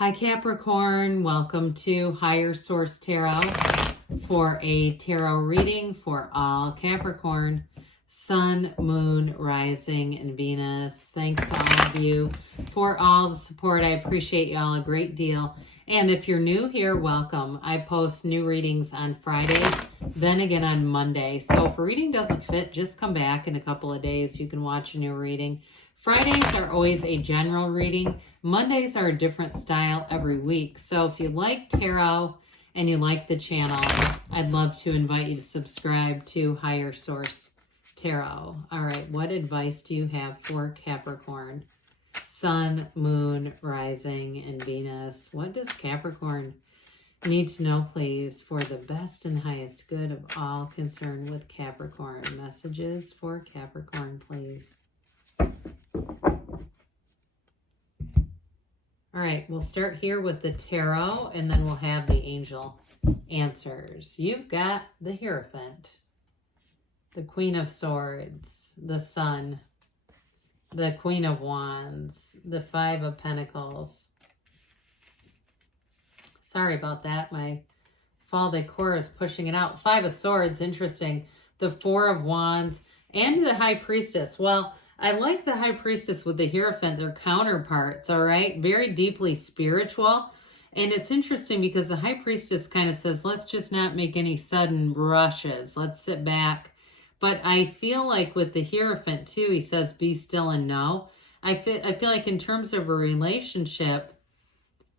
Hi Capricorn, welcome to Higher Source Tarot for a tarot reading for all Capricorn, Sun, Moon, Rising, and Venus. Thanks to all of you for all the support. I appreciate y'all a great deal. And if you're new here, welcome. I post new readings on Friday, then again on Monday. So if a reading doesn't fit, just come back in a couple of days. You can watch a new reading. Fridays are always a general reading. Mondays are a different style every week. So if you like tarot and you like the channel, I'd love to invite you to subscribe to Higher Source Tarot. All right, what advice do you have for Capricorn? Sun, Moon, Rising, and Venus. What does Capricorn need to know, please, for the best and highest good of all concerned with Capricorn? Messages for Capricorn, please. All right, we'll start here with the tarot, and then we'll have the angel answers. You've got the Hierophant, the Queen of Swords, the Sun, the Queen of Wands, the Five of Pentacles. Sorry about that. My fall decor is pushing it out. Five of Swords, interesting. The Four of Wands and the High Priestess. Well, I like the High Priestess with the Hierophant. They're counterparts, all right? Very deeply spiritual. And it's interesting because the High Priestess kind of says, let's just not make any sudden rushes. Let's sit back. But I feel like with the Hierophant too, he says, be still and know. I feel like in terms of a relationship,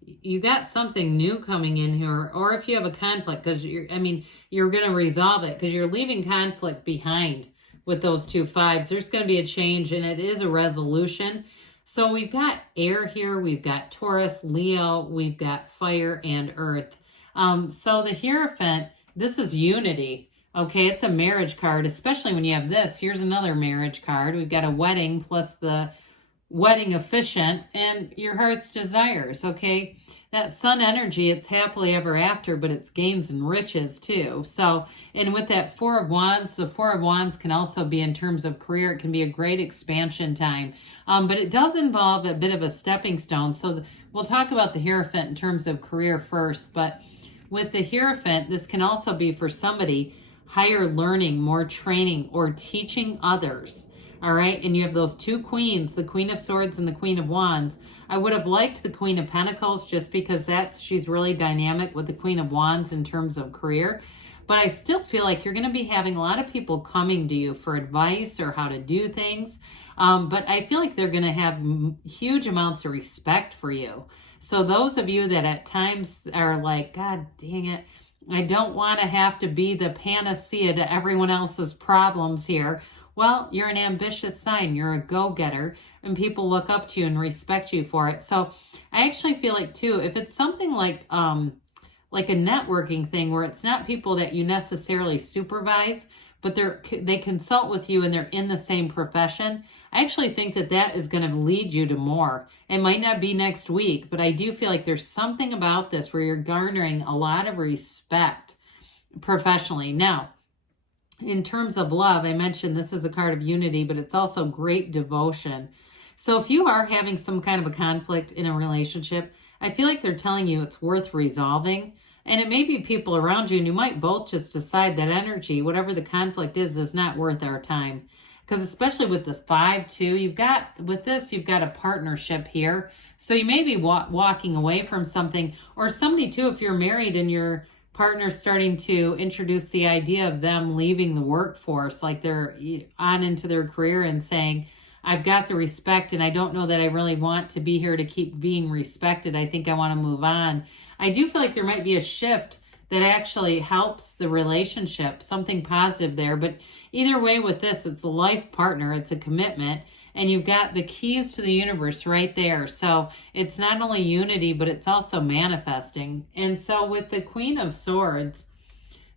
you got something new coming in here. Or if you have a conflict, because you're going to resolve it because you're leaving conflict behind. With those two fives, there's going to be a change, and it is a resolution. So we've got air here, we've got Taurus, Leo, we've got fire and earth. So the Hierophant, this is unity. Okay, it's a marriage card, especially when you have this. Here's another marriage card. We've got a wedding plus the wedding officiant and your heart's desires, okay? That sun energy, it's happily ever after, but it's gains and riches too. So, and with that Four of Wands, the Four of Wands can also be in terms of career. It can be a great expansion time, but it does involve a bit of a stepping stone. So we'll talk about the Hierophant in terms of career first, but with the Hierophant, this can also be for somebody higher learning, more training, or teaching others. All right, and you have those two queens, the Queen of Swords and the Queen of Wands. I would have liked the Queen of Pentacles just because she's really dynamic with the Queen of Wands in terms of career. But I still feel like you're going to be having a lot of people coming to you for advice or how to do things. But I feel like they're going to have huge amounts of respect for you. So those of you that at times are like, God dang it, I don't want to have to be the panacea to everyone else's problems here. Well, you're an ambitious sign. You're a go-getter, and people look up to you and respect you for it. So I actually feel like, too, if it's something like a networking thing where it's not people that you necessarily supervise, but they consult with you and they're in the same profession, I actually think that is going to lead you to more. It might not be next week, but I do feel like there's something about this where you're garnering a lot of respect professionally. Now, in terms of love, I mentioned this is a card of unity, but it's also great devotion. So if you are having some kind of a conflict in a relationship, I feel like they're telling you it's worth resolving. And it may be people around you, and you might both just decide that energy, whatever the conflict is not worth our time. Because especially with the 5-2, you've got a partnership here. So you may be walking away from something, or somebody too, if you're married and your partner starting to introduce the idea of them leaving the workforce, like they're on into their career and saying, I've got the respect and I don't know that I really want to be here to keep being respected. I think I want to move on. I do feel like there might be a shift that actually helps the relationship, something positive there. But either way with this, it's a life partner, it's a commitment. And you've got the keys to the universe right there. So it's not only unity, but it's also manifesting. And so with the Queen of Swords,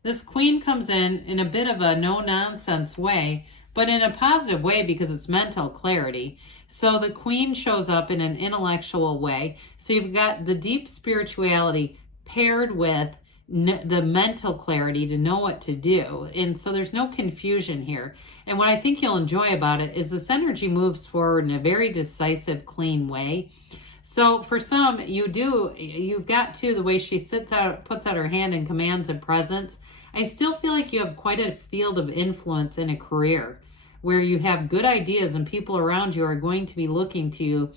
this queen comes in a bit of a no-nonsense way, but in a positive way because it's mental clarity. So the queen shows up in an intellectual way. So you've got the deep spirituality paired with the mental clarity to know what to do. And so there's no confusion here. And what I think you'll enjoy about it is this energy moves forward in a very decisive, clean way. So for some, you've got to, the way she sits out, puts out her hand and commands a presence. I still feel like you have quite a field of influence in a career where you have good ideas and people around you are going to be looking to you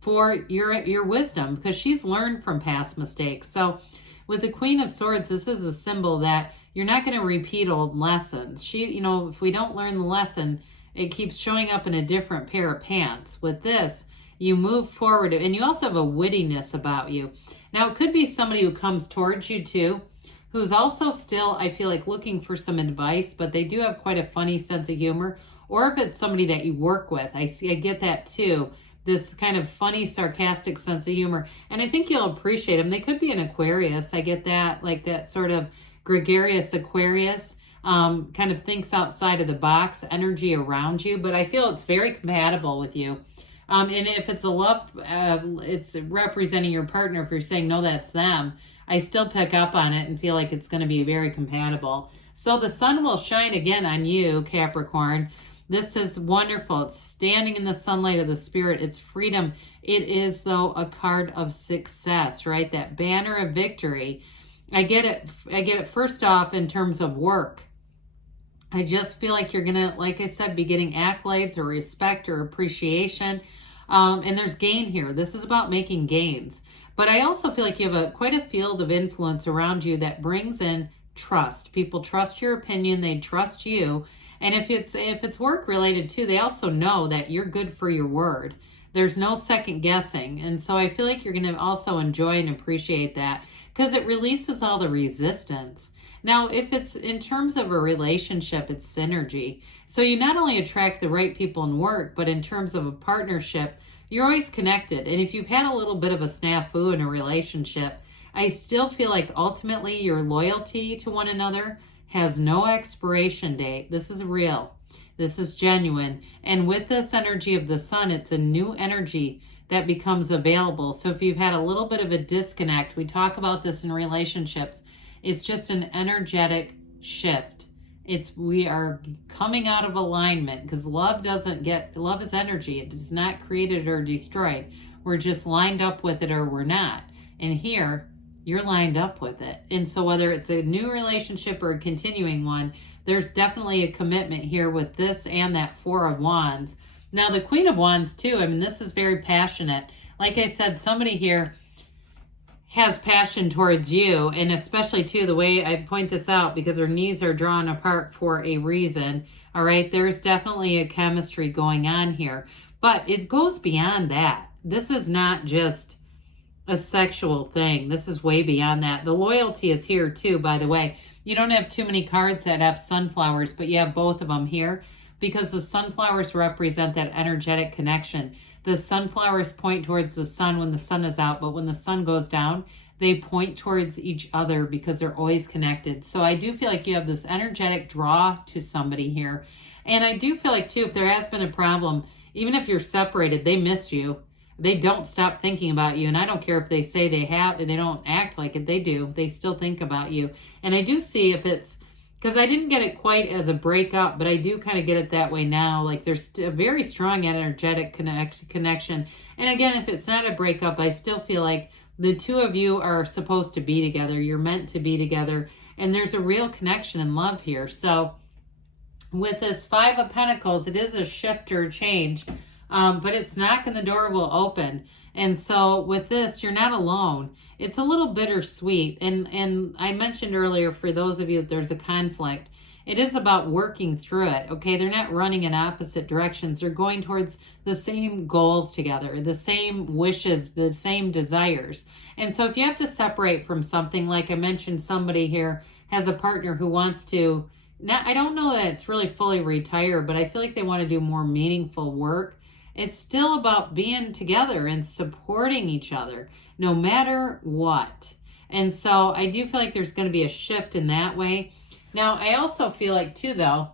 for your wisdom, because she's learned from past mistakes. So with the Queen of Swords, this is a symbol that you're not going to repeat old lessons. If we don't learn the lesson, it keeps showing up in a different pair of pants. With this, you move forward, and you also have a wittiness about you. Now, it could be somebody who comes towards you too, who's also still, I feel like, looking for some advice, but they do have quite a funny sense of humor. Or if it's somebody that you work with, I get that too. This kind of funny, sarcastic sense of humor. And I think you'll appreciate them. They could be an Aquarius. I get that, like that sort of gregarious Aquarius, kind of thinks outside of the box energy around you. But I feel it's very compatible with you. And if it's a love, it's representing your partner. If you're saying, no, that's them, I still pick up on it and feel like it's going to be very compatible. So the sun will shine again on you, Capricorn. This is wonderful. It's standing in the sunlight of the spirit. It's freedom. It is, though, a card of success, right? That banner of victory. I get it first off in terms of work. I just feel like you're going to, like I said, be getting accolades or respect or appreciation. And there's gain here. This is about making gains. But I also feel like you have quite a field of influence around you that brings in trust. People trust your opinion. They trust you. And if it's work related too, they also know that you're good for your word. There's no second guessing. And so I feel like you're going to also enjoy and appreciate that, because it releases all the resistance. Now, if it's in terms of a relationship, it's synergy. So you not only attract the right people in work, but in terms of a partnership, you're always connected. And if you've had a little bit of a snafu in a relationship, I still feel like ultimately your loyalty to one another has no expiration date. This is real. This is genuine. And with this energy of the sun, it's a new energy that becomes available. So if you've had a little bit of a disconnect, we talk about this in relationships, it's just an energetic shift. We are coming out of alignment, because love is energy. It is not created or destroyed. We're just lined up with it or we're not. And here, you're lined up with it. And so whether it's a new relationship or a continuing one, there's definitely a commitment here with this and that Four of Wands. Now, the Queen of Wands too, I mean, this is very passionate. Like I said, somebody here has passion towards you, and especially too, the way I point this out, because her knees are drawn apart for a reason. All right, there's definitely a chemistry going on here, but it goes beyond that. This is not just a sexual thing. This is way beyond that. The loyalty is here too, by the way. You don't have too many cards that have sunflowers, but you have both of them here, because the sunflowers represent that energetic connection. The sunflowers point towards the sun when the sun is out, but when the sun goes down, they point towards each other because they're always connected. So I do feel like you have this energetic draw to somebody here. And I do feel like too, if there has been a problem, even if you're separated, they miss you. They don't stop thinking about you. And I don't care if they say they don't act like it. They do. They still think about you. And I do see if it's, because I didn't get it quite as a breakup, but I do kind of get it that way now. Like there's a very strong energetic connection. And again, if it's not a breakup, I still feel like the two of you are supposed to be together. You're meant to be together. And there's a real connection and love here. So with this Five of Pentacles, it is a shift or change, but it's knocking, the door will open. And so with this, you're not alone. It's a little bittersweet. And I mentioned earlier, for those of you that there's a conflict, it is about working through it, okay? They're not running in opposite directions. They're going towards the same goals together, the same wishes, the same desires. And so if you have to separate from something, like I mentioned, somebody here has a partner who wants to, I don't know that it's really fully retire, but I feel like they want to do more meaningful work. It's still about being together and supporting each other, no matter what. And so I do feel like there's going to be a shift in that way. Now, I also feel like too, though,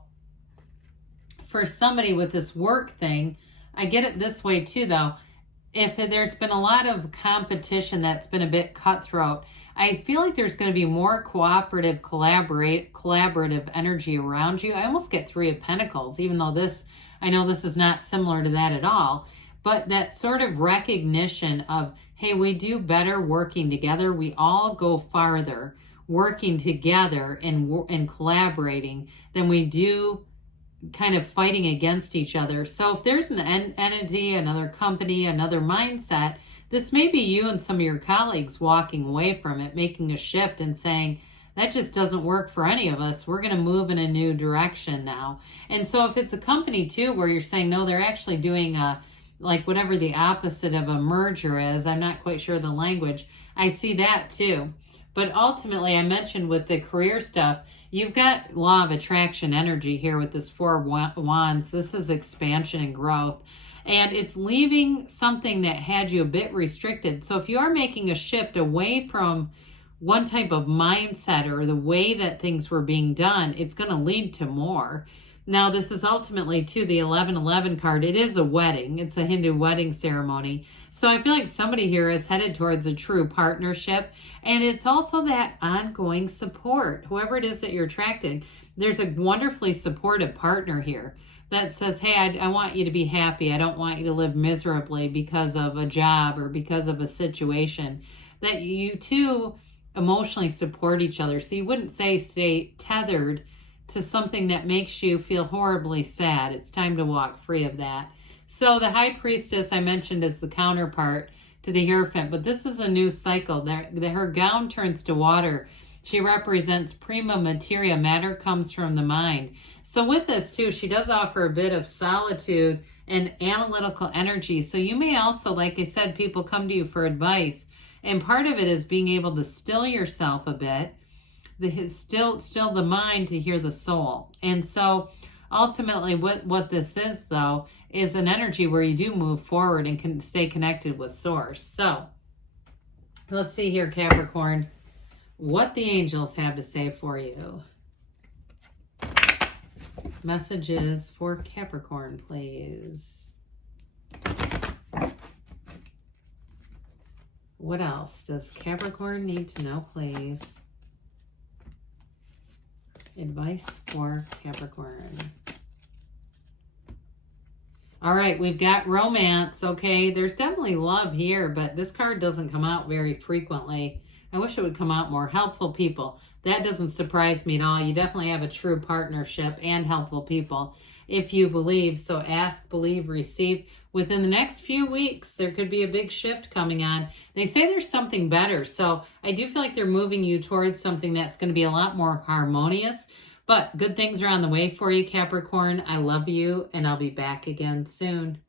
for somebody with this work thing, I get it this way too, though. If there's been a lot of competition that's been a bit cutthroat, I feel like there's going to be more cooperative, collaborative energy around you. I almost get Three of Pentacles, even though I know this is not similar to that at all. but that sort of recognition of, hey, we do better working together. We all go farther working together and collaborating than we do kind of fighting against each other. So if there's an entity, another company, another mindset, this may be you and some of your colleagues walking away from it, making a shift and saying, that just doesn't work for any of us. We're going to move in a new direction now. And so if it's a company too, where you're saying, no, they're actually doing like whatever the opposite of a merger is, I'm not quite sure the language, I see that too. But ultimately, I mentioned with the career stuff, you've got law of attraction energy here with this Four of Wands. This is expansion and growth. And it's leaving something that had you a bit restricted. So if you are making a shift away from one type of mindset or the way that things were being done, it's going to lead to more. Now, this is ultimately, too, the 1111 card. It is a wedding. It's a Hindu wedding ceremony. So I feel like somebody here is headed towards a true partnership. And it's also that ongoing support. Whoever it is that you're attracted, there's a wonderfully supportive partner here that says, hey, I want you to be happy. I don't want you to live miserably because of a job or because of a situation. That you, too, emotionally support each other. So you wouldn't say stay tethered to something that makes you feel horribly sad. It's time to walk free of that. So the High Priestess I mentioned is the counterpart to the Hierophant, but this is a new cycle. Her gown turns to water. She represents prima materia. Matter comes from the mind. So with this too, she does offer a bit of solitude and analytical energy. So you may also, like I said, people come to you for advice. And part of it is being able to still yourself a bit, still the mind to hear the soul. And so ultimately what this is, though, is an energy where you do move forward and can stay connected with source. So let's see here, Capricorn, what the angels have to say for you. Messages for Capricorn, please. What else does Capricorn need to know, please? Advice for Capricorn. All right, we've got romance, okay? There's definitely love here, but this card doesn't come out very frequently. I wish it would come out more. Helpful people. That doesn't surprise me at all. You definitely have a true partnership and helpful people if you believe. So ask, believe, receive. Within the next few weeks, there could be a big shift coming on. They say there's something better. So I do feel like they're moving you towards something that's going to be a lot more harmonious. But good things are on the way for you, Capricorn. I love you, and I'll be back again soon.